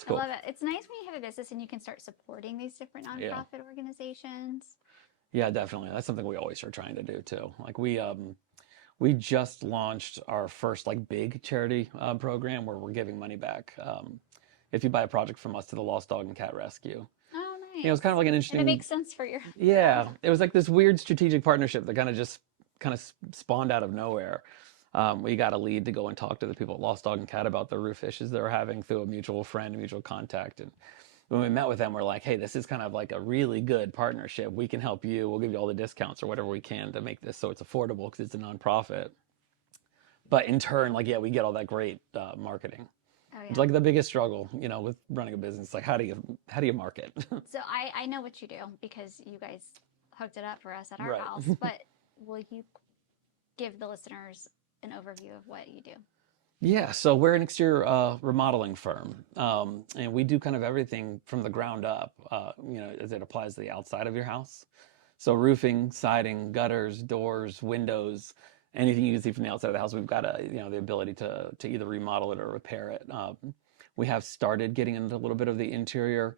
It's I cool. love it. It's nice when you have a business and you can start supporting these different Yeah. nonprofit organizations. Yeah, definitely. That's something we always are trying to do too. Like we just launched our first like big charity program where we're giving money back. If you buy a project from us to the Lost Dog and Cat Rescue. Oh, It was kind of nice. like an And it interesting, makes sense for your yeah, job. it was like this weird strategic partnership that kind of spawned out of nowhere. We got a lead to go and talk to the people at Lost Dog and Cat about the roof issues they were having through a mutual friend, a mutual contact. And when we met with them, we're like, hey, this is kind of like a really good partnership. We can help you. We'll give you all the discounts or whatever we can to make this so it's affordable because it's a nonprofit. But in turn, like, yeah, we get all that great marketing. Oh It's yeah. like the biggest struggle, with running a business. Like, how do you market? So I know what you do because you guys hooked it up for us at our Right. house, but will you give the listeners an overview of what you do? Yeah, so we're an exterior remodeling firm, and we do kind of everything from the ground up, as it applies to the outside of your house. So roofing, siding, gutters, doors, windows, anything you can see from the outside of the house, we've got the ability to either remodel it or repair it. We have started getting into a little bit of the interior.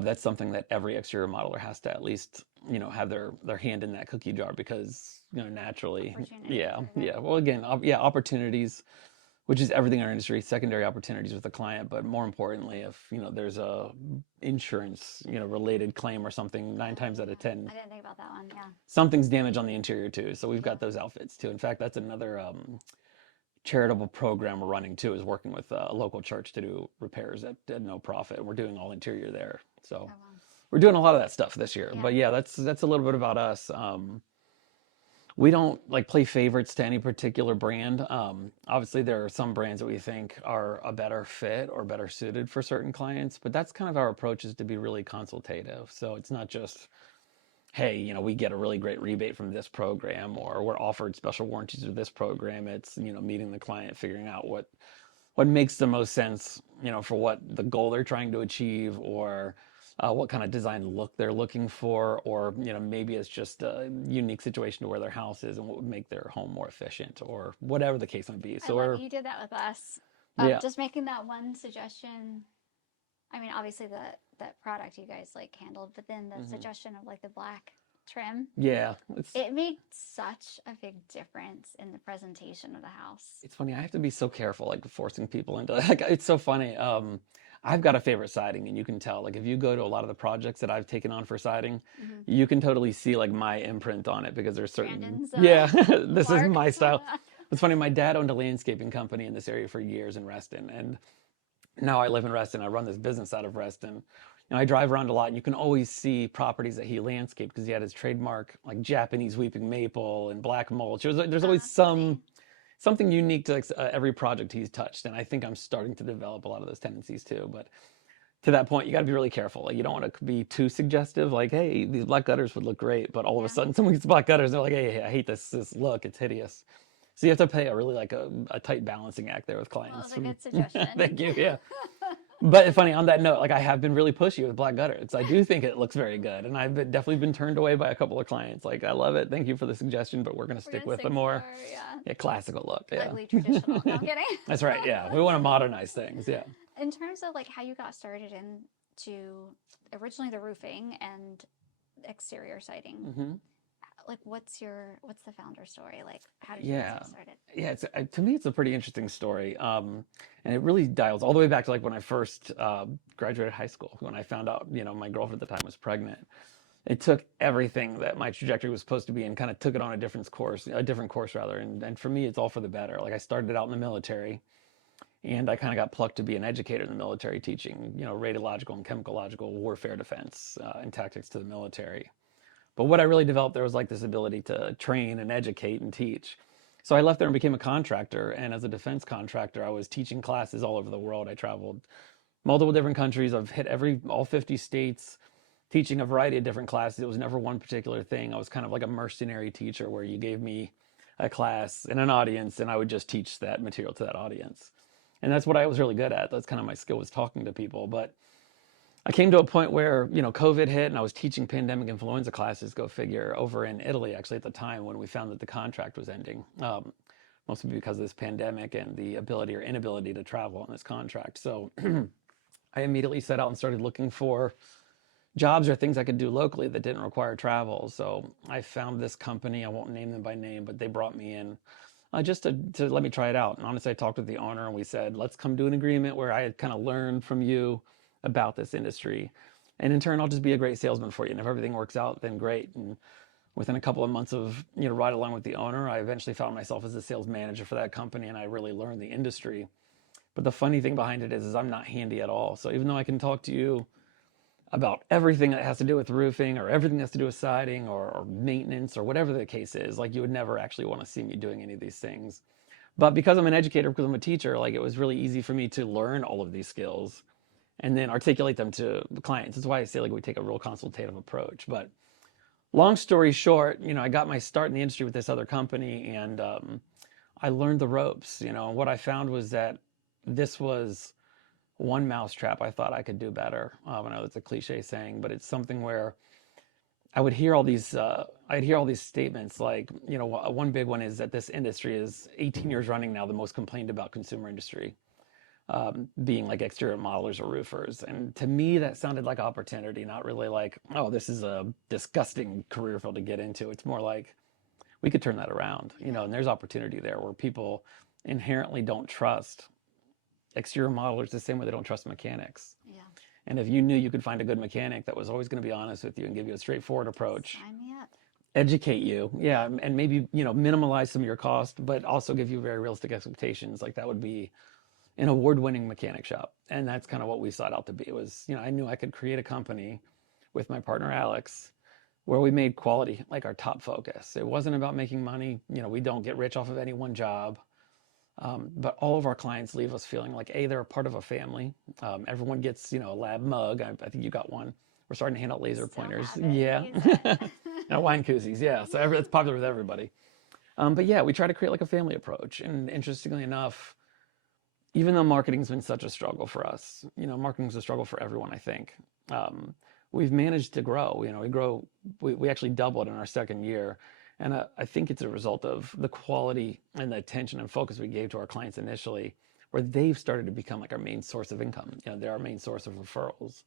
That's something that every exterior modeler has to at least, have their hand in that cookie jar because, naturally, Opportunities yeah, are there. yeah. Well, again, yeah, opportunities, which is everything in our industry, secondary opportunities with the client, but more importantly, if there's a insurance related claim or something, nine Oh times out of yeah. ten I didn't think about that one. Yeah. something's damaged on the interior too. So we've Yeah. got those outfits too. In fact, that's another charitable program we're running too, is working with a local church to do repairs at no profit. We're doing all interior there. So Oh wow. we're doing a lot of that stuff this year. Yeah. But yeah, that's a little bit about us. We don't like play favorites to any particular brand. Obviously, there are some brands that we think are a better fit or better suited for certain clients, but that's kind of our approach, is to be really consultative. So it's not just, hey, we get a really great rebate from this program, or we're offered special warranties with this program. It's, meeting the client, figuring out what makes the most sense, for what the goal they're trying to achieve, or what kind of design look they're looking for, or maybe it's just a unique situation to where their house is and what would make their home more efficient, or whatever the case might be. I So love we're, that you did that with us. yeah. Just making that one suggestion. I mean, obviously that product you guys like handled, but then the Hmm. suggestion of like the black trim, Yeah, it made such a big difference in the presentation of the house. it's funny. I have to be so careful, like forcing people into like. It's so funny. I've got a favorite siding, and you can tell. Like if you go to a lot of the projects that I've taken on for siding, Mm-hmm. you can totally see like my imprint on it because there's certain. Brandon's Yeah, this is mark. my style. It's funny. My dad owned a landscaping company in this area for years in Reston, and now I live in Reston. I run this business out of Reston. I drive around a lot, and you can always see properties that he landscaped because he had his trademark like Japanese weeping maple and black mulch. There's always That's funny. something unique to like, every project he's touched, and I think I'm starting to develop a lot of those tendencies too. But to that point, you got to be really careful. Like you don't want to be too suggestive. Like, hey, these black gutters would look great, but all of a Yeah. sudden, someone gets black gutters, and they're like, hey, I hate this look. It's hideous. So you have to pay a really like a tight balancing act there with Well, it was clients. a good suggestion. Thank you. Yeah. But funny on that note, like I have been really pushy with black gutters. I do think it looks very good, and definitely been turned away by a couple of clients. Like, I love it. Thank you for the suggestion, but we're going to We're stick gonna with the stick to more, our yeah, yeah, classical look. Yeah, ugly traditional. No, I'm kidding. that's right. Yeah, we want to modernize things. Yeah. In terms of like how you got started into originally the roofing and exterior siding, Hmm. like what's the founder story? Like how did you guys Yeah. get started? Yeah, to me, it's a pretty interesting story. And it really dials all the way back to like when I first graduated high school, when I found out, my girlfriend at the time was pregnant. It took everything that my trajectory was supposed to be and kind of took it on a different course rather. And for me, it's all for the better. Like I started out in the military, and I kind of got plucked to be an educator in the military, teaching, radiological and chemicalogical warfare defense and tactics to the military. But what I really developed there was like this ability to train and educate and teach. So I left there and became a contractor. And as a defense contractor, I was teaching classes all over the world. I traveled multiple different countries. I've hit all 50 states, teaching a variety of different classes. It was never one particular thing. I was kind of like a mercenary teacher where you gave me a class and an audience, and I would just teach that material to that audience. And that's what I was really good at. That's kind of my skill, was talking to people. But I came to a point where, COVID hit, and I was teaching pandemic influenza classes, go figure, over in Italy, actually, at the time when we found that the contract was ending. Mostly because of this pandemic and the ability or inability to travel on this contract. So I immediately set out and started looking for jobs or things I could do locally that didn't require travel. So I found this company. I won't name them by name, but they brought me in just to let me try it out. And honestly, I talked with the owner and we said, let's come to an agreement where I had kind of learned from you about this industry. And in turn, I'll just be a great salesman for you. And if everything works out, then great. And within a couple of months of, ride along with the owner, I eventually found myself as a sales manager for that company and I really learned the industry. But the funny thing behind it is I'm not handy at all. So even though I can talk to you about everything that has to do with roofing or everything that has to do with siding or maintenance or whatever the case is, like you would never actually want to see me doing any of these things. But because I'm an educator, because I'm a teacher, like it was really easy for me to learn all of these skills and then articulate them to the clients. That's why I say like we take a real consultative approach. But long story short, I got my start in the industry with this other company and I learned the ropes, and what I found was that this was one mousetrap I thought I could do better. I know it's a cliche saying, but it's something where I would hear all these, I'd hear all these statements like, one big one is that this industry is 18 years running now the most complained about consumer industry, being like exterior modelers or roofers. And to me, that sounded like opportunity, not really like, oh, this is a disgusting career field to get into. It's more like we could turn that around, and there's opportunity there where people inherently don't trust exterior modelers the same way they don't trust mechanics. Yeah. And if you knew you could find a good mechanic that was always going to be honest with you and give you a straightforward approach, Sign me up. educate you, yeah, and maybe, minimize some of your cost, but also give you very realistic expectations, like that would be an award-winning mechanic shop. And that's kind of what we sought out to be. It was, I knew I could create a company with my partner, Alex, where we made quality like our top focus. It wasn't about making money. We don't get rich off of any one job. But all of our clients leave us feeling like, A, they're a part of a family. Everyone gets, a lab mug. I think you got one. We're starting to hand out laser Still pointers. have it. Yeah. Use it. And wine koozies. Yeah. So it's popular with everybody. But yeah, we try to create like a family approach. And interestingly enough, even though marketing's been such a struggle for us, marketing's a struggle for everyone, I think. We've managed to grow. We actually doubled in our second year. And I think it's a result of the quality and the attention and focus we gave to our clients initially, where they've started to become like our main source of income. They're our main source of referrals.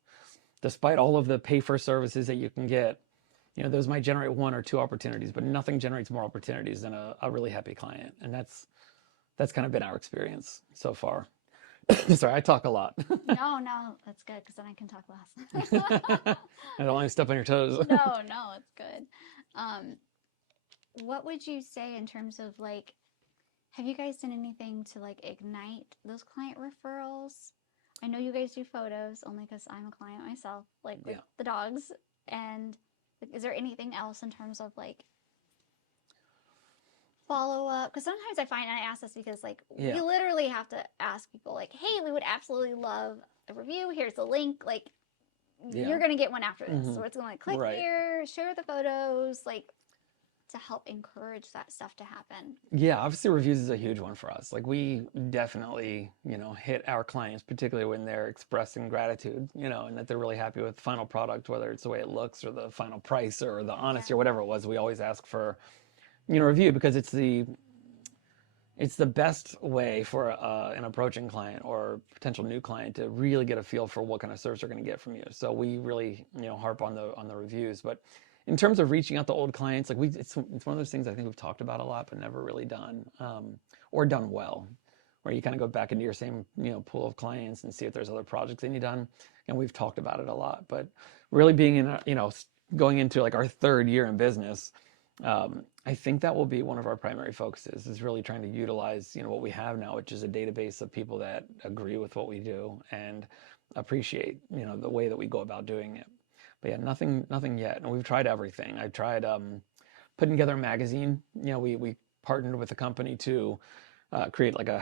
Despite all of the pay for services that you can get, those might generate one or two opportunities, but nothing generates more opportunities than a really happy client. And that's kind of been our experience so far. Sorry, I talk a lot. No, that's good because then I can talk less. I don't want to step on your toes. No, it's good. What would you say in terms of like, have you guys done anything to like ignite those client referrals? I know you guys do photos only because I'm a client myself, like with the dogs. And like, is there anything else in terms of like follow up? Because sometimes I find, and I ask this because like we literally have to ask people like, hey, we would absolutely love a review. Here's the link. Like you're gonna get one after this. So it's gonna like click here, share the photos, like to help encourage that stuff to happen. Yeah, obviously reviews is a huge one for us. Like we definitely, hit our clients, particularly when they're expressing gratitude, and that they're really happy with the final product, whether it's the way it looks or the final price or the honesty or whatever it was. We always ask for, review because it's the best way for an approaching client or potential new client to really get a feel for what kind of service they're going to get from you. So we really, harp on the reviews. But in terms of reaching out to old clients, like it's one of those things I think we've talked about a lot, but never really done, or done well, where you kind of go back into your same, pool of clients and see if there's other projects that you've done. And we've talked about it a lot, but really being in, going into like our third year in business, I think that will be one of our primary focuses is really trying to utilize, what we have now, which is a database of people that agree with what we do and appreciate, the way that we go about doing it. But yeah, nothing yet. And we've tried everything. I tried putting together a magazine. We partnered with a company to create like a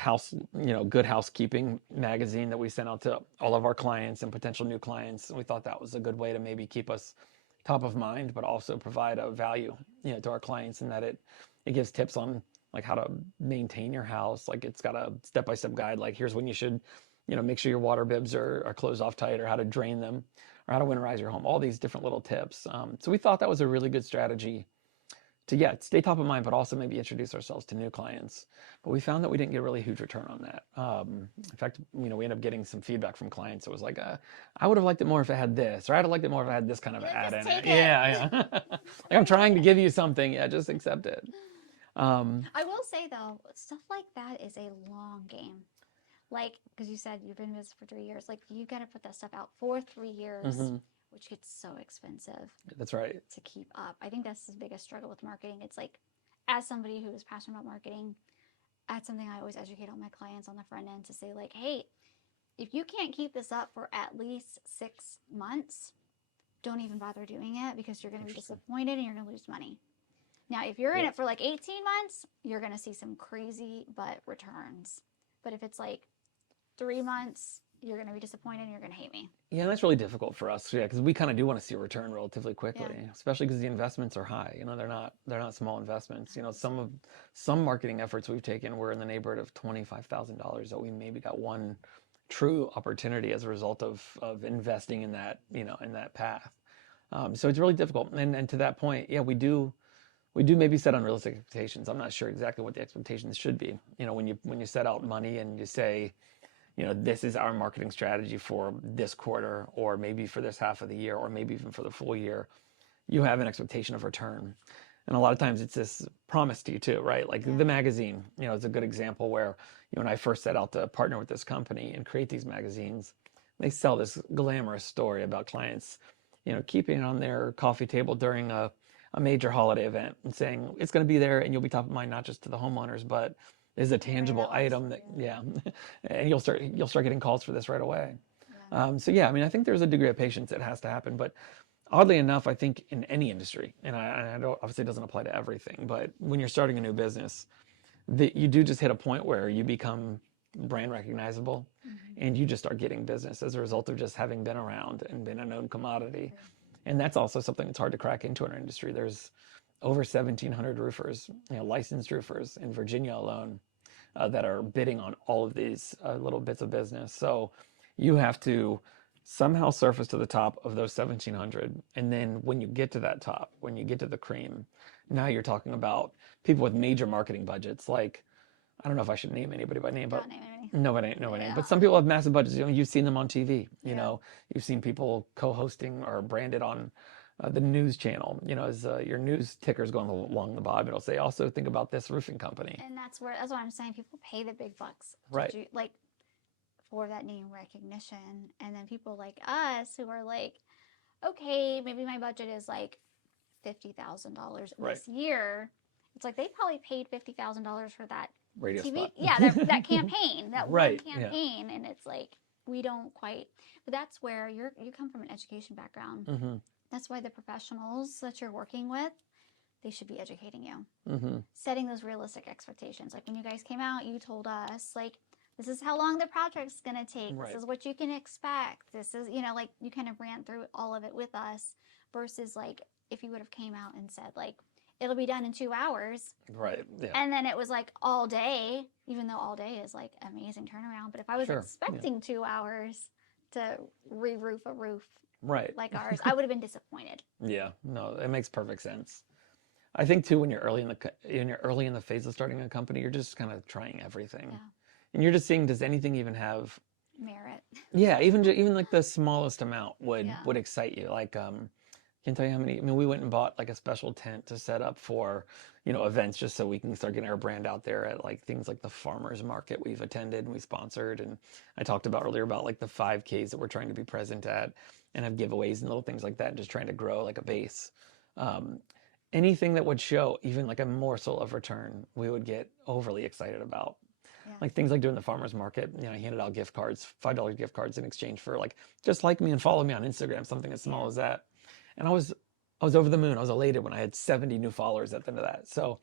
good housekeeping magazine that we sent out to all of our clients and potential new clients. And we thought that was a good way to maybe keep us top of mind, but also provide a value, to our clients in that it gives tips on like how to maintain your house. Like it's got a step-by-step guide. Like here's when you should, make sure your water bibs are closed off tight or how to drain them or how to winterize your home, all these different little tips. So we thought that was a really good strategy to stay top of mind, but also maybe introduce ourselves to new clients. But we found that we didn't get really huge return on that. In fact, we ended up getting some feedback from clients. It was like, I would have liked it more if it had this, or I'd have liked it more if it had this kind of ad in it. Yeah. Like, I'm trying to give you something. Yeah, just accept it. I will say though, stuff like that is a long game. Like, because you said you've been in this for 3 years, like you got to put that stuff out for 3 years, which gets so expensive. That's right. To keep up. I think that's the biggest struggle with marketing. It's like, as somebody who is passionate about marketing, that's something I always educate all my clients on the front end to say, like, hey, if you can't keep this up for at least 6 months, don't even bother doing it, because you're going to be disappointed and you're going to lose money. Now, if you're in it for like 18 months, you're going to see some crazy but returns. But if it's like 3 months, you're going to be disappointed and you're going to hate me. Yeah, that's really difficult for us. Yeah, because we kind of do want to see a return relatively quickly, especially because the investments are high. They're not small investments. Some marketing efforts we've taken were in the neighborhood of $25,000 that we maybe got one true opportunity as a result of investing in that, in that path. So it's really difficult. And to that point, we do maybe set unrealistic expectations. I'm not sure exactly what the expectations should be. When you set out money and you say, this is our marketing strategy for this quarter, or maybe for this half of the year, or maybe even for the full year, you have an expectation of return. And a lot of times it's this promise to you too, right? Like the magazine, it's a good example where, when I first set out to partner with this company and create these magazines, they sell this glamorous story about clients, keeping it on their coffee table during a major holiday event and saying it's going to be there and you'll be top of mind, not just to the homeowners, but is a tangible item that, and you'll start getting calls for this right away. So I think there's a degree of patience that has to happen, but oddly enough, I think in any industry, and I don't, obviously it doesn't apply to everything, but when you're starting a new business, you do just hit a point where you become brand recognizable, and you just start getting business as a result of just having been around and been a known commodity. And that's also something that's hard to crack into in our industry. There's over 1,700 roofers, licensed roofers in Virginia alone, that are bidding on all of these little bits of business. So you have to somehow surface to the top of those 1,700. And then when you get to that top, when you get to the cream, now you're talking about people with major marketing budgets. Like, I don't know if I should name anybody by name, but nobody. But some people have massive budgets. You've seen them on TV. You've seen people co-hosting or branded on the news channel, as your news ticker's going along the bottom, it'll say, also think about this roofing company. And that's what I'm saying. People pay the big bucks, right? Like, for that name recognition. And then people like us who are like, okay, maybe my budget is like $50,000 this year. It's like they probably paid $50,000 for that radio TV, spot. that campaign, that one campaign, and it's like we don't quite. But that's where you come from an education background. That's why the professionals that you're working with, they should be educating you, setting those realistic expectations. Like when you guys came out, you told us, like, this is how long the project's going to take. This is what you can expect. This is, like you kind of ran through all of it with us, versus like if you would have came out and said, like, it'll be done in 2 hours. Right. Yeah. And then it was like all day, even though all day is like amazing turnaround. But if I was expecting 2 hours to re-roof a roof, like ours, I would have been disappointed. Yeah, no, it makes perfect sense. I think too, when you're early in the phase of starting a company, you're just kind of trying everything, and you're just seeing, does anything even have merit? Yeah, even like the smallest amount would excite you. Like, can't tell you how many. I mean, we went and bought like a special tent to set up for, events, just so we can start getting our brand out there at like things like the farmers market we've attended and we sponsored. And I talked about earlier about like the 5Ks that we're trying to be present at and have giveaways and little things like that, and just trying to grow like a base. Anything that would show even like a morsel of return, we would get overly excited about. Like things like doing the farmers market, I handed out gift cards, $5 gift cards in exchange for like, just like me and follow me on Instagram, something as small as that. And I was over the moon. I was elated when I had 70 new followers at the end of that. So,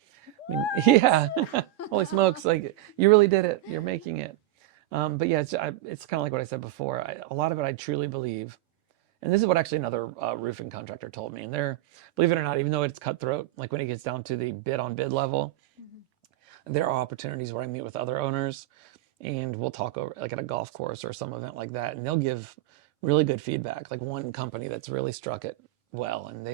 I mean, holy smokes, like you really did it. You're making it. But yeah, it's kind of like what I said before. A lot of it, I truly believe. And this is what actually another roofing contractor told me. And believe it or not, even though it's cutthroat, like when it gets down to the bid on bid level, there are opportunities where I meet with other owners and we'll talk over like at a golf course or some event like that. And they'll give really good feedback. Like one company that's really struck it well. And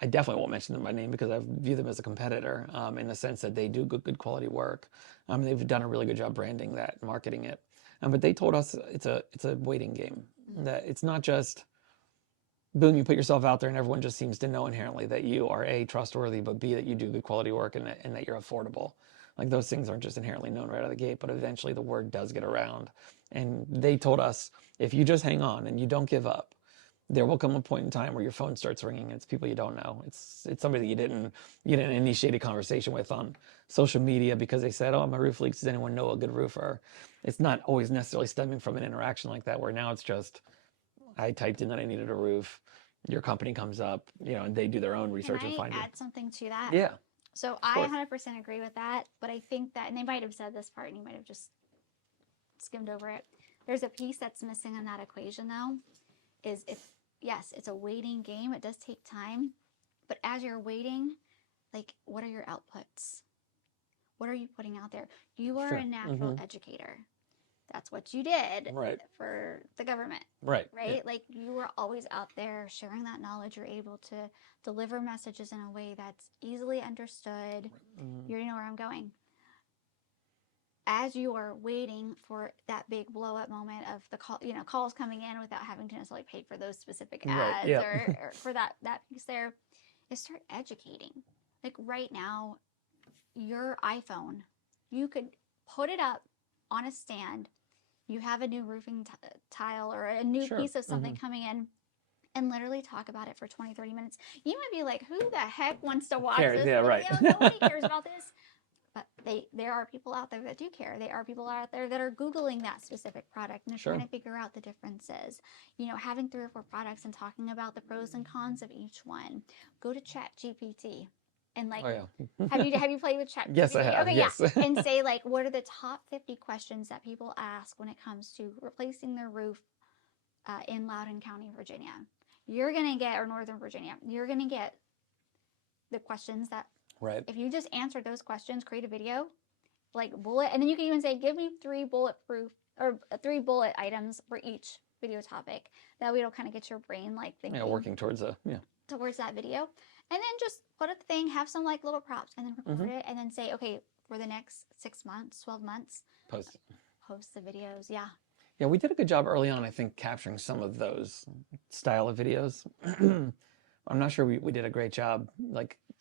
I definitely won't mention them by name because I view them as a competitor, in the sense that they do good quality work. They've done a really good job branding that, marketing it. But they told us it's a waiting game. That it's not just boom, you put yourself out there and everyone just seems to know inherently that you are A, trustworthy, but B, that you do good quality work and that you're affordable. Like those things aren't just inherently known right out of the gate, but eventually the word does get around. And they told us, if you just hang on and you don't give up, there will come a point in time where your phone starts ringing. It's people you don't know. It's somebody that you didn't initiate a conversation with on social media because they said, "Oh, my roof leaks. Does anyone know a good roofer?" It's not always necessarily stemming from an interaction like that, where now it's just, I typed in that I needed a roof. Your company comes up, and they do their own research and find it. Can I add something to that? Yeah. So I 100% agree with that, but I think that, and they might have said this part and you might have just skimmed over it. There's a piece that's missing in that equation though, is yes, it's a waiting game. It does take time, but as you're waiting, like, what are your outputs? What are you putting out there? You are a natural educator. That's what you did for the government. Right? Yeah. Like, you were always out there sharing that knowledge. You're able to deliver messages in a way that's easily understood. You already know where I'm going. As you are waiting for that big blow up moment of the call, calls coming in without having to necessarily pay for those specific ads or for that piece there, is start educating. Like right now, your iPhone, you could put it up on a stand. You have a new roofing tile or a new piece of something coming in, and literally talk about it for 20, 30 minutes. You might be like, who the heck wants to watch this video? Nobody cares about this. But there are people out there that do care. There are people out there that are Googling that specific product and they're trying to figure out the differences. Having 3 or 4 products and talking about the pros and cons of each one. Go to ChatGPT. And have you played with ChatGPT? Yes, I have. Okay, yes. Yeah. And say what are the top 50 questions that people ask when it comes to replacing their roof in Loudoun County, Virginia? You're gonna get, or Northern Virginia. You're gonna get the questions that. Right. If you just answer those questions, create a video, bullet, and then you can even say, give me 3 bulletproof or 3 bullet items for each video topic. That way it'll kind of get your brain thinking. Yeah, working towards towards that video. And then just put up the thing, have some little props, and then record it, and then say, okay, for the next 6 months, 12 months, post the videos. Yeah. Yeah, we did a good job early on, I think, capturing some of those style of videos. I'm not sure we did a great job,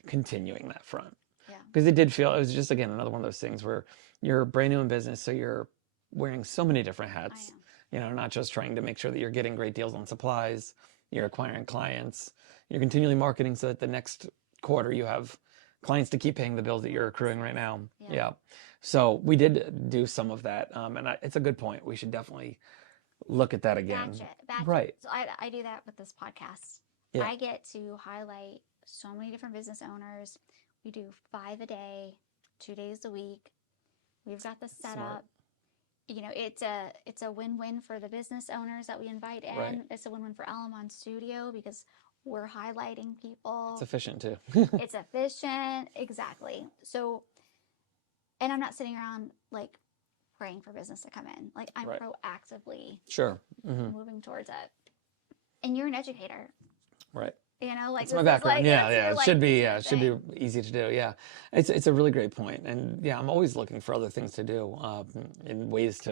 continuing that front. Yeah. Because it was just, again, another one of those things where you're brand new in business, so you're wearing so many different hats. Not just trying to make sure that you're getting great deals on supplies, you're acquiring clients, you're continually marketing so that the next quarter you have clients to keep paying the bills that you're accruing right now. Yeah. So we did do some of that, and it's a good point. We should definitely look at that again. Batch it. So I do that with this podcast. Yeah. I get to highlight so many different business owners. We do 5 a day, 2 days a week. We've got the setup. It's a win-win for the business owners that we invite in. Right. It's a win-win for Alamon Studio because we're highlighting people. It's efficient too. It's efficient, exactly. So, and I'm not sitting around praying for business to come in. I'm proactively moving towards it. And you're an educator. Right. It's my background. It should be easy to do. Yeah. It's a really great point. And I'm always looking for other things to do, in ways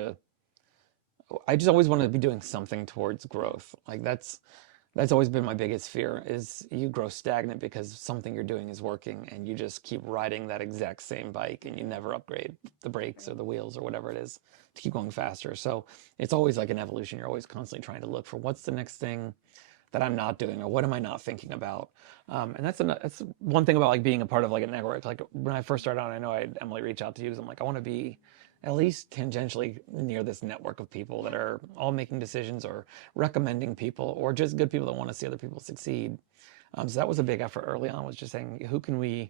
I just always want to be doing something towards growth. That's always been my biggest fear, is you grow stagnant because something you're doing is working and you just keep riding that exact same bike and you never upgrade the brakes or the wheels or whatever it is to keep going faster. So it's always like an evolution. You're always constantly trying to look for what's the next thing that I'm not doing, or what am I not thinking about? And that's one thing about being a part of a network. When I first started out, I know I had Emily reach out to you because I'm I want to be at least tangentially near this network of people that are all making decisions or recommending people, or just good people that want to see other people succeed. So that was a big effort early on, was just saying, who can we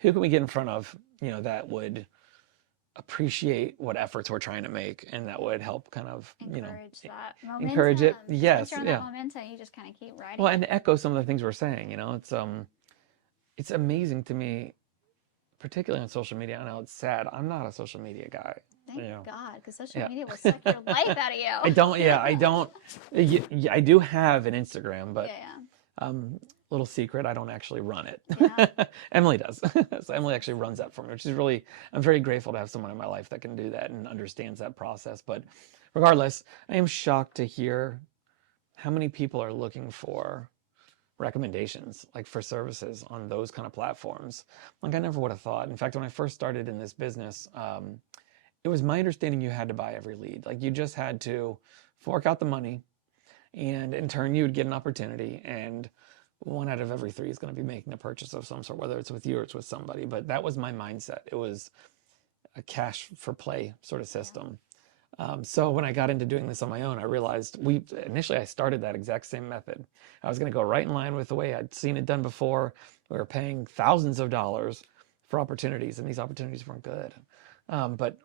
get in front of, that would appreciate what efforts we're trying to make, and that would help kind of encourage that momentum. Encourage it. Yes. Once you're on that momentum, you just kind of keep riding. Well, and to echo some of the things we're saying, it's amazing to me, particularly on social media. I know it's sad. I'm not a social media guy. Thank God, because social media will suck your life out of you. I don't. I do have an Instagram, but little secret, I don't actually run it. Yeah. Emily does. So Emily actually runs that for me, which is really, I'm very grateful to have someone in my life that can do that and understands that process. But regardless, I am shocked to hear how many people are looking for recommendations, like for services on those kind of platforms. Like I never would have thought. In fact, when I first started in this business, it was my understanding you had to buy every lead. Like you just had to fork out the money, and in turn you would get an opportunity, and one out of every three is going to be making a purchase of some sort, whether it's with you or it's with somebody. But that was my mindset. It was a cash for play sort of system. So when I got into doing this on my own, I realized initially I started that exact same method. I was going to go right in line with the way I'd seen it done before. We were paying thousands of dollars for opportunities, and these opportunities weren't good. But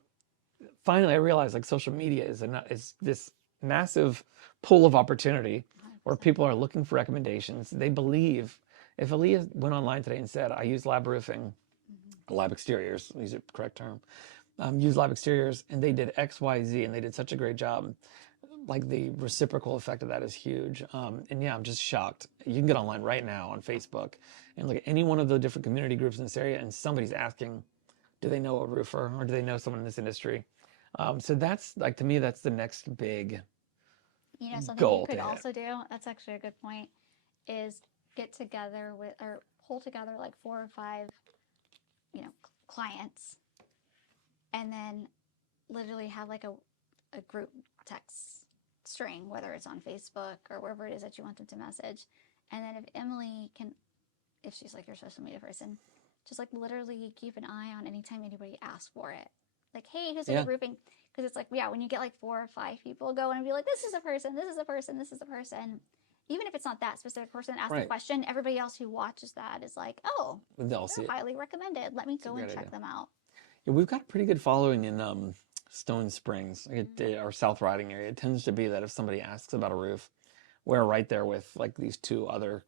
finally, I realized like social media is this massive pool of opportunity where people are looking for recommendations. They believe if Aaliyah went online today and said, "I use lab roofing, lab exteriors," use the correct term. Use lab exteriors, and they did X, Y, Z, and they did such a great job. Like the reciprocal effect of that is huge. And yeah, I'm just shocked. You can get online right now on Facebook and look at any one of the different community groups in this area, and somebody's asking, do they know a roofer or do they know someone in this industry? So that's like, to me, that's the next big Something goal you could also do, that's actually a good point, is get together with, or pull together like 4 or 5, clients, and then literally have like a group text string, whether it's on Facebook or wherever it is that you want them to message. And then if Emily can, if she's like your social media person, just like literally keep an eye on anytime anybody asks for it. Like, hey, who's a roofing? Because it's like, when you get like 4 or 5 people going and be like, this is a person, this is a person, this is a person. Even if it's not that specific person that asked the question, everybody else who watches that is like, oh, they're highly recommended. Let me go and check them out. Yeah, we've got a pretty good following in Stone Springs, our South Riding area. It tends to be that if somebody asks about a roof, we're right there with like these 2 other,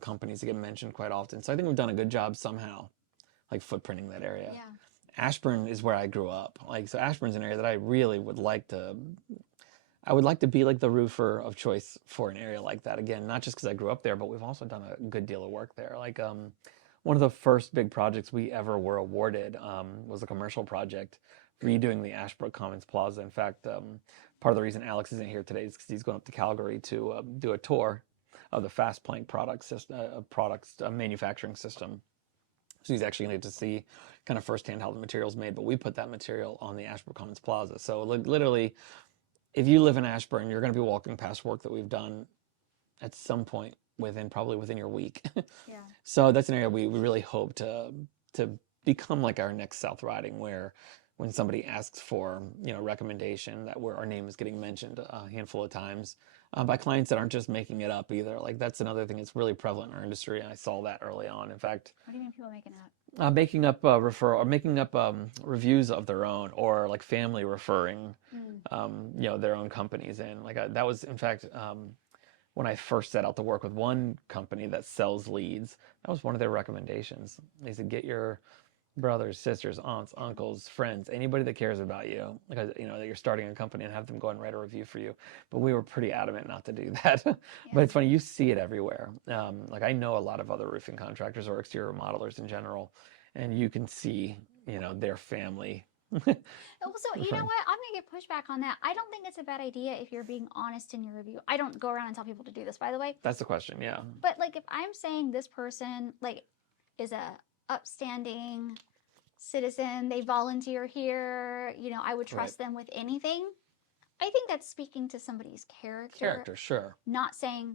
companies that get mentioned quite often. So I think we've done a good job somehow, like footprinting that area. Yeah. Ashburn is where I grew up. So Ashburn's an area that I really would like to. I would like to be like the roofer of choice for an area like that. Again, not just because I grew up there, but we've also done a good deal of work there. Like one of the first big projects we ever were awarded was a commercial project redoing the Ashbrook Commons Plaza. In fact, part of the reason Alex isn't here today is because he's going up to Calgary to do a tour of the Fast Plank manufacturing system. So he's actually going to get to see kind of firsthand how the material's made. But we put that material on the Ashbrook Commons Plaza. So literally, if you live in Ashburn, you're going to be walking past work that we've done at some point probably within your week. Yeah. So that's an area we really hope to become like our next South Riding, where when somebody asks for recommendation, that where our name is getting mentioned a handful of times by clients that aren't just making it up either. Like that's another thing that's really prevalent in our industry, and I saw that early on. In fact, what do you mean people making up? Making up referral or making up reviews of their own, or like family referring their own companies in. Like that was in fact when I first set out to work with one company that sells leads, that was one of their recommendations. They said, get your brothers, sisters, aunts, uncles, friends, anybody that cares about you, because that you're starting a company, and have them go and write a review for you. But we were pretty adamant not to do that. But it's funny, you see it everywhere. Like I know a lot of other roofing contractors or exterior modelers in general, and you can see their family. Also, you know what? I'm gonna get pushback on that. I don't think it's a bad idea if you're being honest in your review. I don't go around and tell people to do this, by the way. That's the question, yeah. But like, if I'm saying this person like is a upstanding citizen, they volunteer here, I would trust them with anything. I think that's speaking to somebody's character. Sure. Not saying,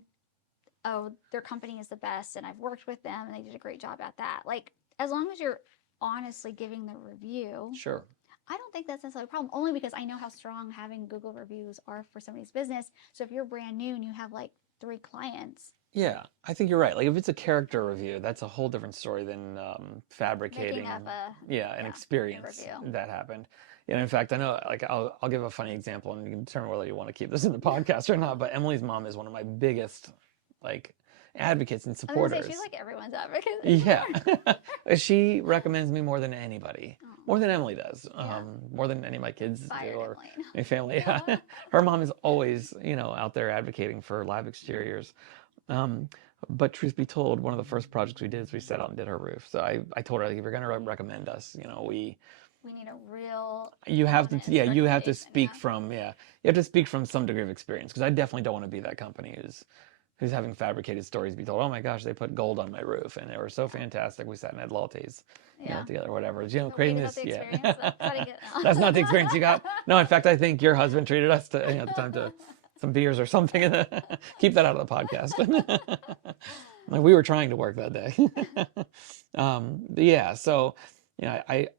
oh, their company is the best and I've worked with them and they did a great job at that. Like, as long as you're honestly giving the review. Sure. I don't think that's necessarily a problem, only because I know how strong having Google reviews are for somebody's business. So if you're brand new and you have like 3 clients. Yeah, I think you're right. Like if it's a character review, that's a whole different story than fabricating an experience that happened. And in fact, I know, like I'll give a funny example, and you can determine whether you want to keep this in the podcast or not. But Emily's mom is one of my biggest advocates and supporters. I was gonna say, she's like everyone's advocate. Yeah, she recommends me more than anybody, more than Emily does, more than any of my kids do or my family. Yeah. Her mom is always, out there advocating for lab exteriors. But truth be told, one of the first projects we did is we set out and did her roof. So I told her, like, if you're going to recommend us, We need a real you have to, honest yeah, you have to recommendation. speak Yeah. from, yeah, you have to speak from some degree of experience, because I definitely don't want to be that company who's having fabricated stories be told, oh my gosh, they put gold on my roof and they were so fantastic. We sat and had lattes, Yeah. together, whatever. So Creating wait, is that this, the yeah. experience? That's how do you get That's not the experience you got. No, in fact, I think your husband treated us to, at the time, to some beers or something. Keep that out of the podcast. Like, we were trying to work that day. But yeah, so, I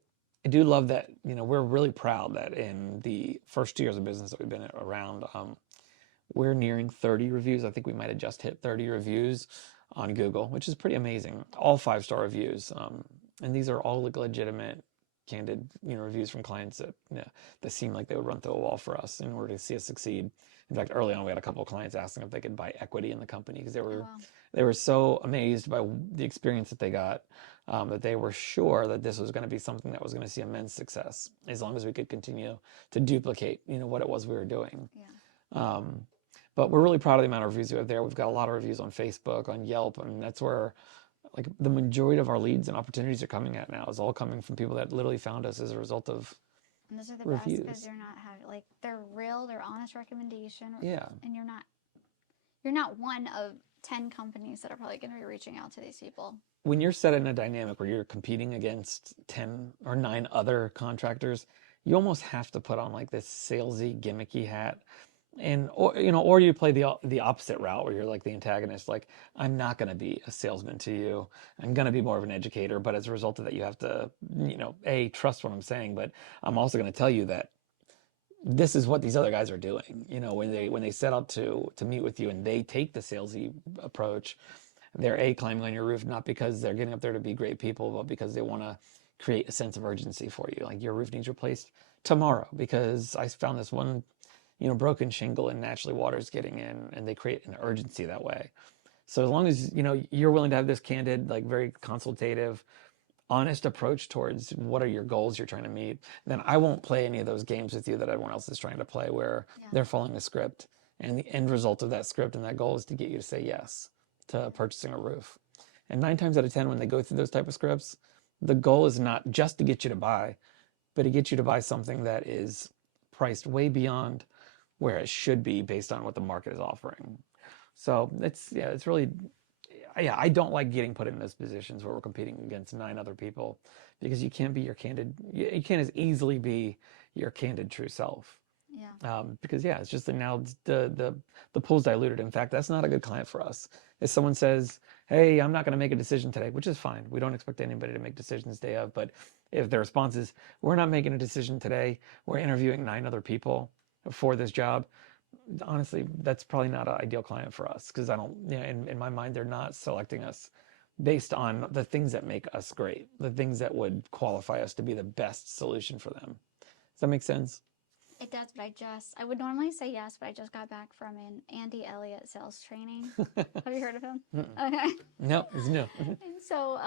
do love that, we're really proud that in the first 2 years of business that we've been around, we're nearing 30 reviews. I think we might have just hit 30 reviews on Google, which is pretty amazing. All 5-star reviews. And these are all legitimate, candid, reviews from clients that seem like they would run through a wall for us in order to see us succeed. In fact, early on, we had a couple of clients asking if they could buy equity in the company, because they were so amazed by the experience that they got, that they were sure that this was going to be something that was going to see immense success as long as we could continue to duplicate, what it was we were doing. Yeah. But we're really proud of the amount of reviews we have there. We've got a lot of reviews on Facebook, on Yelp, and that's where, like, the majority of our leads and opportunities are coming at now. Is all coming from people that literally found us as a result of And those are the reviews. best because you're not having, like, they're real, they're honest recommendation. Yeah. And you're not one of 10 companies that are probably going to be reaching out to these people. When you're set in a dynamic where you're competing against 10 or 9 other contractors, you almost have to put on, like, this salesy, gimmicky hat. And or you play the opposite route where you're like the antagonist, like, I'm not going to be a salesman to you. I'm going to be more of an educator, but as a result of that, you have to, trust what I'm saying, but I'm also going to tell you that this is what these other guys are doing. When they set out to meet with you and they take the salesy approach, they're climbing on your roof, not because they're getting up there to be great people, but because they want to create a sense of urgency for you. Like, your roof needs replaced tomorrow because I found this one broken shingle and naturally water's getting in, and they create an urgency that way. So as long as, you're willing to have this candid, like, very consultative, honest approach towards what are your goals you're trying to meet, then I won't play any of those games with you that everyone else is trying to play where they're following a script. And the end result of that script and that goal is to get you to say yes to purchasing a roof. And 9 times out of 10, when they go through those type of scripts, the goal is not just to get you to buy, but to get you to buy something that is priced way beyond where it should be based on what the market is offering. So it's really, I don't like getting put in those positions where we're competing against 9 other people, because you can't as easily be your candid true self. Yeah. Because it's just that now the pool's diluted. In fact, that's not a good client for us. If someone says, hey, I'm not going to make a decision today, which is fine. We don't expect anybody to make decisions day of, but if their response is, we're not making a decision today, we're interviewing 9 other people for this job, honestly, that's probably not an ideal client for us, because I don't, in my mind, they're not selecting us based on the things that make us great, the things that would qualify us to be the best solution for them. Does that make sense? It does, but I would normally say yes, but I just got back from an Andy Elliott sales training. Have you heard of him? Okay. No, it's new. And so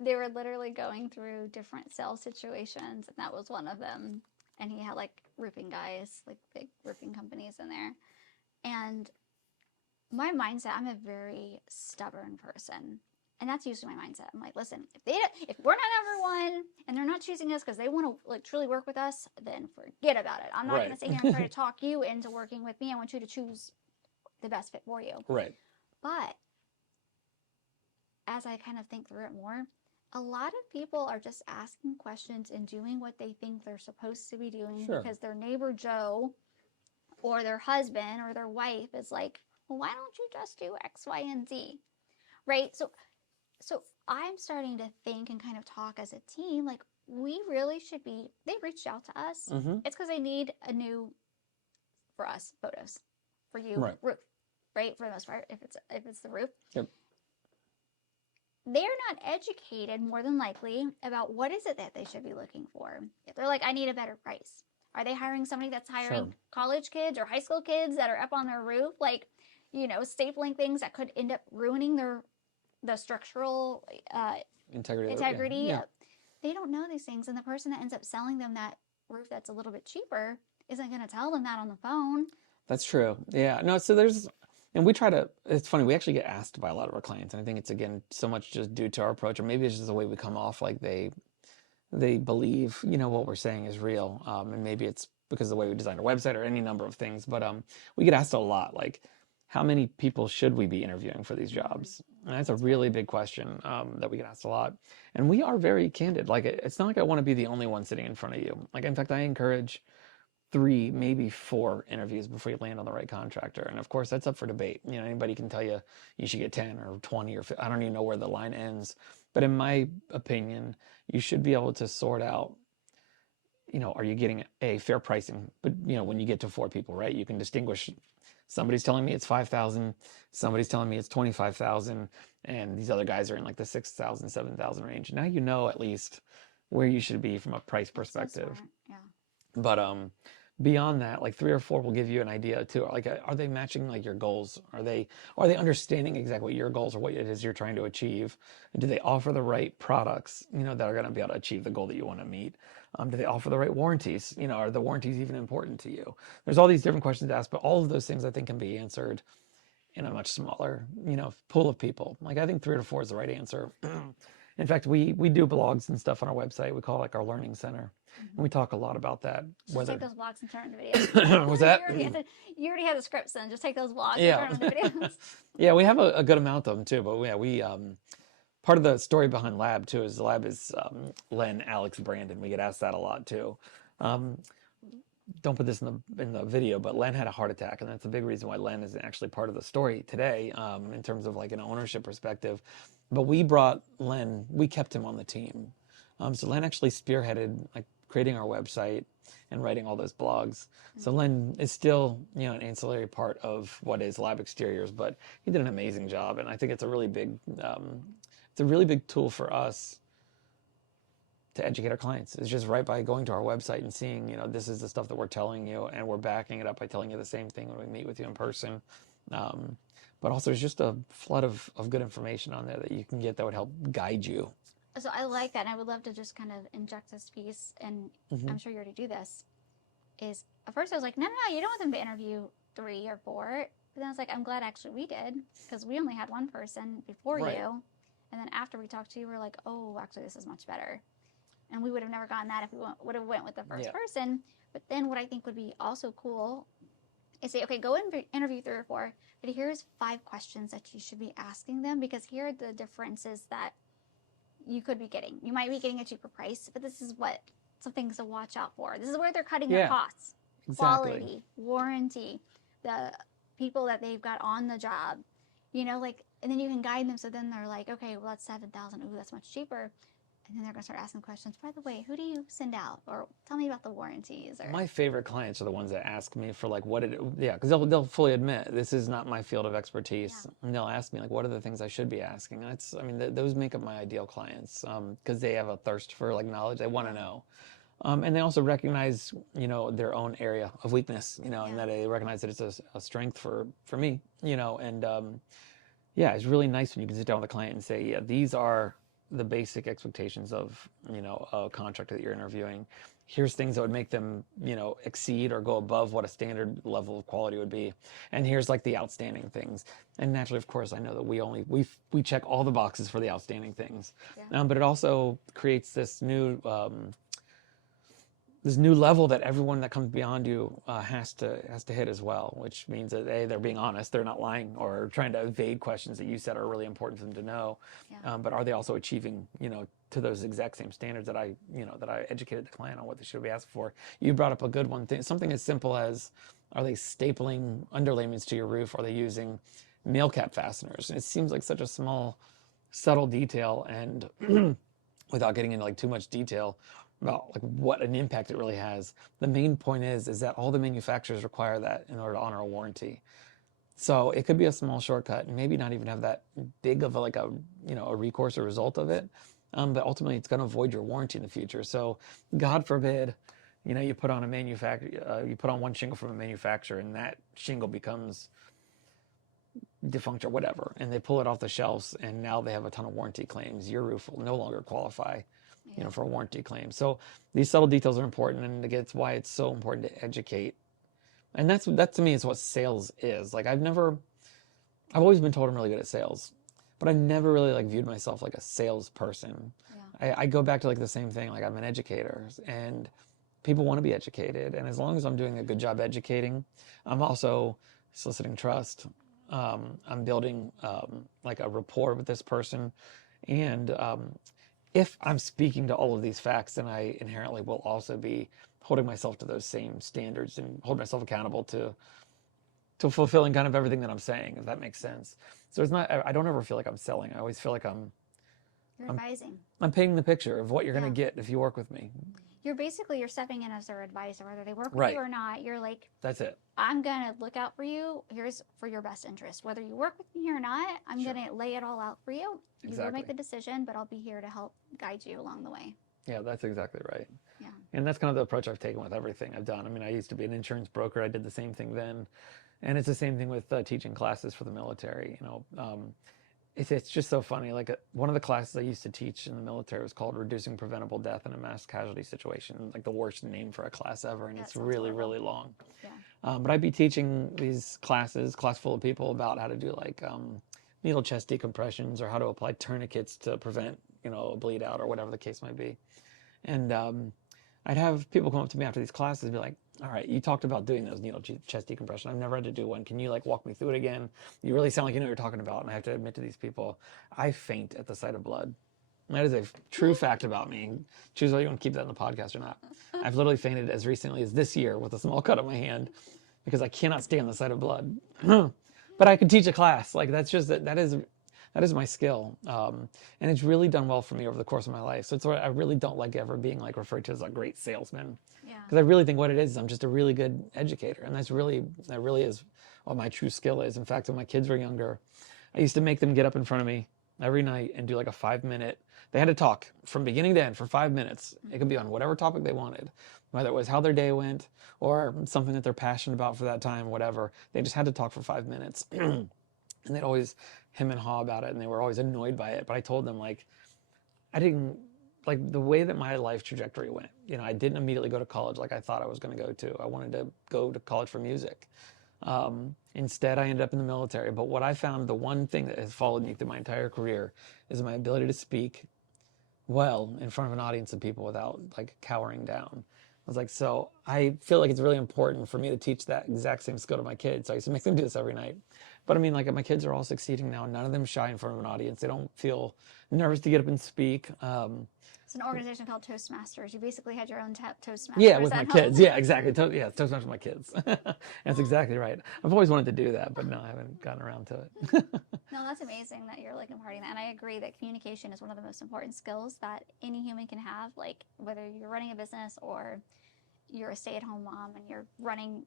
they were literally going through different sales situations, and that was one of them. And he had, like, roofing guys, like big roofing companies in there. And my mindset, I'm a very stubborn person. And that's usually my mindset. I'm like, listen, if we're not number one and they're not choosing us because they want to, like, truly work with us, then forget about it. I'm not going to sit here and try to talk you into working with me. I want you to choose the best fit for you. Right. But as I kind of think through it more, a lot of people are just asking questions and doing what they think they're supposed to be doing because their neighbor Joe or their husband or their wife is like, well, why don't you just do X, Y, and Z? Right? So I'm starting to think and kind of talk as a team, like, we really should be, they reached out to us. Mm-hmm. It's because they need a new, for us, photos. For you, roof. Right? For the most part, if it's the roof. Yep. They're not educated, more than likely, about what is it that they should be looking for. If they're like, I need a better price. Are they hiring somebody that's hiring college kids or high school kids that are up on their roof, like, stapling things that could end up ruining the structural integrity? Yeah. They don't know these things, and the person that ends up selling them that roof that's a little bit cheaper isn't going to tell them that on the phone. That's true. Yeah. No, so there's And we try to, it's funny, we actually get asked by a lot of our clients. And I think it's, again, so much just due to our approach, or maybe it's just the way we come off, like they believe, what we're saying is real. And maybe it's because of the way we designed our website or any number of things. But we get asked a lot, like, how many people should we be interviewing for these jobs? And that's a really big question that we get asked a lot. And we are very candid. Like, it's not like I want to be the only one sitting in front of you. Like, in fact, I encourage 3, maybe 4 interviews before you land on the right contractor. And of course, that's up for debate. Anybody can tell you you should get 10 or 20 or 50. I don't even know where the line ends. But in my opinion, you should be able to sort out, are you getting a fair pricing? But, when you get to 4 people, right, you can distinguish. Somebody's telling me it's 5,000. Somebody's telling me it's 25,000. And these other guys are in like the 6,000, 7,000 range. Now you know at least where you should be from a price perspective. So yeah. But beyond that, like 3 or 4 will give you an idea too. Like, are they matching like your goals? Are they understanding exactly what your goals or what it is you're trying to achieve? And do they offer the right products, that are going to be able to achieve the goal that you want to meet? Do they offer the right warranties? Are the warranties even important to you? There's all these different questions to ask, but all of those things I think can be answered in a much smaller, pool of people. Like, I think 3 to 4 is the right answer. In fact, we do blogs and stuff on our website. We call it like our learning center. And we talk a lot about that. Just take those blogs and turn into videos. Was that? You already have the scripts then. Just take those blogs Yeah. and turn them into videos. Yeah, we have a good amount of them too. But yeah, we part of the story behind Lab too is the Lab is Len, Alex, Brandon. We get asked that a lot too. Don't put this in the video, but Len had a heart attack, and that's a big reason why Len isn't actually part of the story today, in terms of like an ownership perspective. But we brought Len, we kept him on the team. So Len actually spearheaded like creating our website and writing all those blogs. So Len is still, an ancillary part of what is Lab Exteriors, but he did an amazing job, and I think it's a really big tool for us to educate our clients. It's just right by going to our website and seeing, this is the stuff that we're telling you, and we're backing it up by telling you the same thing when we meet with you in person. But also there's just a flood of good information on there that you can get that would help guide you. So I like that, and I would love to just kind of inject this piece, and I'm sure you already do this, is at first I was like, no, you don't want them to interview 3 or 4. But then I was like, I'm glad actually we did, because we only had one person before you. And then after we talked to you, we were like, oh, actually this is much better. And we would have never gotten that if we would have went with the first person. But then what I think would be also cool is say, okay, go and interview 3 or 4, but here's 5 questions that you should be asking them, because here are the differences that you could be getting. You might be getting a cheaper price, but this is some things to watch out for. This is where they're cutting their costs. Exactly. Quality, warranty, the people that they've got on the job, and then you can guide them. So then they're like, okay, well, that's $7,000. Ooh, that's much cheaper. And then they're going to start asking questions. By the way, who do you send out? Or tell me about the warranties. Or my favorite clients are the ones that ask me for like, because they'll fully admit this is not my field of expertise. Yeah. And they'll ask me like, what are the things I should be asking? Those make up my ideal clients, because they have a thirst for like knowledge. They want to know. And they also recognize, their own area of weakness, and that they recognize that it's a strength for me, and it's really nice when you can sit down with a client and say, yeah, these are the basic expectations of, a contractor that you're interviewing. Here's things that would make them, exceed or go above what a standard level of quality would be. And here's like the outstanding things. And naturally, of course, I know that we check all the boxes for the outstanding things. Yeah. But it also creates this new level that everyone that comes beyond you has to hit as well, which means that they're being honest, they're not lying or trying to evade questions that you said are really important for them to know. Yeah. But are they also achieving, to those exact same standards that I educated the client on what they should be asking for? You brought up a good one thing, something as simple as, are they stapling underlayments to your roof? Are they using nail cap fasteners? And it seems like such a small, subtle detail, and without getting into like too much detail about like what an impact it really has. The main point is that all the manufacturers require that in order to honor a warranty. So it could be a small shortcut and maybe not even have that big of a recourse or result of it. But ultimately it's going to void your warranty in the future. So God forbid, you put on you put on one shingle from a manufacturer and that shingle becomes defunct or whatever, and they pull it off the shelves and now they have a ton of warranty claims. Your roof will no longer qualify for a warranty claim. So these subtle details are important, and again, it's why it's so important to educate. And that to me is what sales is. Like, I've never I've always been told I'm really good at sales, but I never really like viewed myself like a salesperson. I go back to like the same thing. Like I'm an educator, and people want to be educated. And as long as I'm doing a good job educating, I'm also soliciting trust. I'm building like a rapport with this person. And if I'm speaking to all of these facts, then I inherently will also be holding myself to those same standards and hold myself accountable to fulfilling kind of everything that I'm saying, if that makes sense. So it's not, I don't ever feel like I'm selling. I always feel like you're advising. I'm painting the picture of what you're going to get if you work with me. You're stepping in as their advisor, whether they work with you or not. You're like, that's it. I'm going to look out for you. Here's for your best interest. Whether you work with me or not, I'm going to lay it all out for you. You will make the decision, but I'll be here to help guide you along the way. Yeah, that's exactly right. Yeah. And that's kind of the approach I've taken with everything I've done. I mean, I used to be an insurance broker. I did the same thing then. And it's the same thing with teaching classes for the military. You know, it's just so funny. Like one of the classes I used to teach in the military was called Reducing Preventable Death in a Mass Casualty Situation. Like the worst name for a class ever. And it's really, really long. Yeah. But I'd be teaching these classes, class full of people, about how to do like needle chest decompressions or how to apply tourniquets to prevent, you know, a bleed out or whatever the case might be. And I'd have people come up to me after these classes and be like, all right, you talked about doing those needle chest decompression. I've never had to do one. Can you like walk me through it again? You really sound like you know what you're talking about. And I have to admit to these people, I faint at the sight of blood. And that is a true fact about me. Choose whether you want to keep that in the podcast or not. I've literally fainted as recently as this year with a small cut on my hand because I cannot stand the sight of blood. But I could teach a class. Like that's just, that is my skill. And it's really done well for me over the course of my life. So it's why I really don't like ever being like referred to as a great salesman. Because I really think what it is I'm just a really good educator. And that really is what my true skill is. In fact, when my kids were younger, I used to make them get up in front of me every night and do like a 5-minute, they had to talk from beginning to end for 5 minutes. It could be on whatever topic they wanted, whether it was how their day went or something that they're passionate about for that time, whatever. They just had to talk for 5 minutes. And they'd always hem and haw about it, and they were always annoyed by it. But I told them, like, I didn't, like, the way that my life trajectory went, you know, I didn't immediately go to college like I thought I was going to go to. I wanted to go to college for music. Instead, I ended up in the military. But what I found, the one thing that has followed me through my entire career is my ability to speak well in front of an audience of people without, like, cowering down. I was like, so I feel like it's really important for me to teach that exact same skill to my kids. So I used to make them do this every night. But I mean, like my kids are all succeeding now. None of them shy in front of an audience. They don't feel nervous to get up and speak. It's an organization called Toastmasters. You basically had your own Toastmasters. Yeah, with my kids. Yeah, exactly. Yeah, Toastmasters with my kids. That's exactly right. I've always wanted to do that, but no, I haven't gotten around to it. No, that's amazing that you're like imparting that. And I agree that communication is one of the most important skills that any human can have. Like whether you're running a business or you're a stay-at-home mom and you're running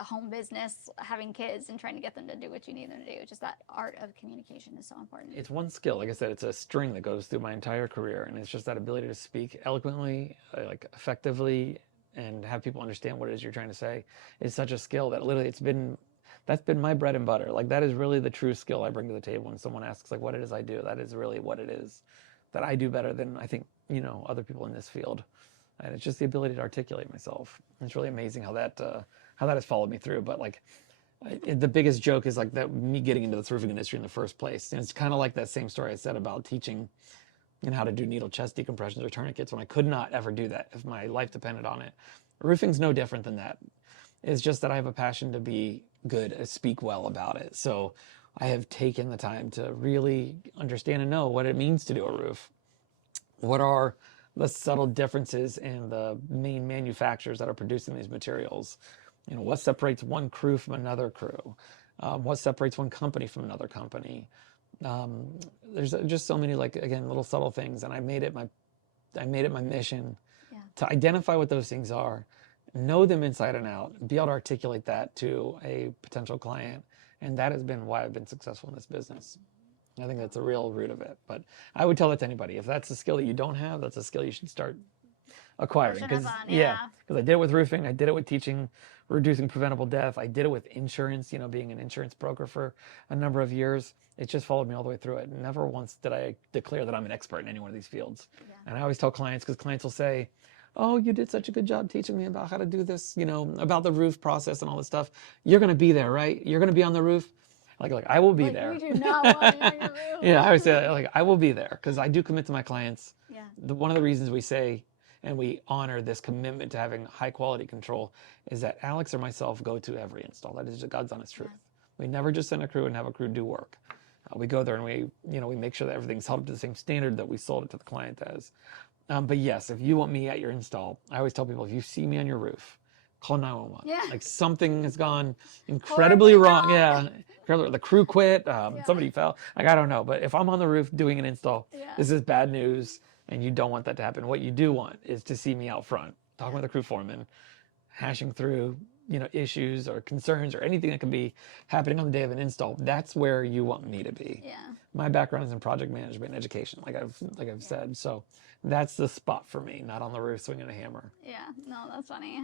a home business, having kids and trying to get them to do what you need them to do. Just that art of communication is so important. It's one skill. Like I said, it's a string that goes through my entire career. And it's just that ability to speak eloquently, like effectively, and have people understand what it is you're trying to say is such a skill that literally that's been my bread and butter. Like that is really the true skill I bring to the table when someone asks like what it is I do. That is really what it is that I do better than I think, you know, other people in this field. And it's just the ability to articulate myself. It's really amazing how that has followed me through. But like the biggest joke is like that me getting into this roofing industry in the first place. And it's kind of like that same story I said about teaching and how to do needle chest decompressions or tourniquets when I could not ever do that if my life depended on it. Roofing's no different than that. It's just that I have a passion to be good and speak well about it. So I have taken the time to really understand and know what it means to do a roof. What are the subtle differences in the main manufacturers that are producing these materials? You know, what separates one crew from another crew? What separates one company from another company? There's just so many, like, again, little subtle things. And I made it my mission to identify what those things are, know them inside and out, be able to articulate that to a potential client. And that has been why I've been successful in this business. I think that's the real root of it. But I would tell that to anybody. If that's a skill that you don't have, that's a skill you should start acquiring. Because I did it with roofing. I did it with teaching, reducing preventable death. I did it with insurance, you know, being an insurance broker for a number of years. It just followed me all the way through it. Never once did I declare that I'm an expert in any one of these fields. Yeah. And I always tell clients, because clients will say, oh, you did such a good job teaching me about how to do this, you know, about the roof process and all this stuff. You're going to be there, right? You're going to be on the roof. Like I will be like, there. We do not want you on your roof. Yeah, I would say like I will be there because I do commit to my clients. Yeah. One of the reasons we say and we honor this commitment to having high quality control is that Alex or myself go to every install. That is God's honest truth. Yes. We never just send a crew and have a crew do work. We go there and we make sure that everything's held up to the same standard that we sold it to the client as. But yes, if you want me at your install, I always tell people, if you see me on your roof, call 911. Yeah. Like something has gone incredibly wrong. Yeah. The crew quit. Somebody fell. Like, I don't know. But if I'm on the roof doing an install, this is bad news. And you don't want that to happen. What you do want is to see me out front, talking with the crew foreman, hashing through, issues or concerns or anything that could be happening on the day of an install. That's where you want me to be. Yeah. My background is in project management and education, like I've said. So that's the spot for me, not on the roof swinging a hammer. Yeah, no, that's funny.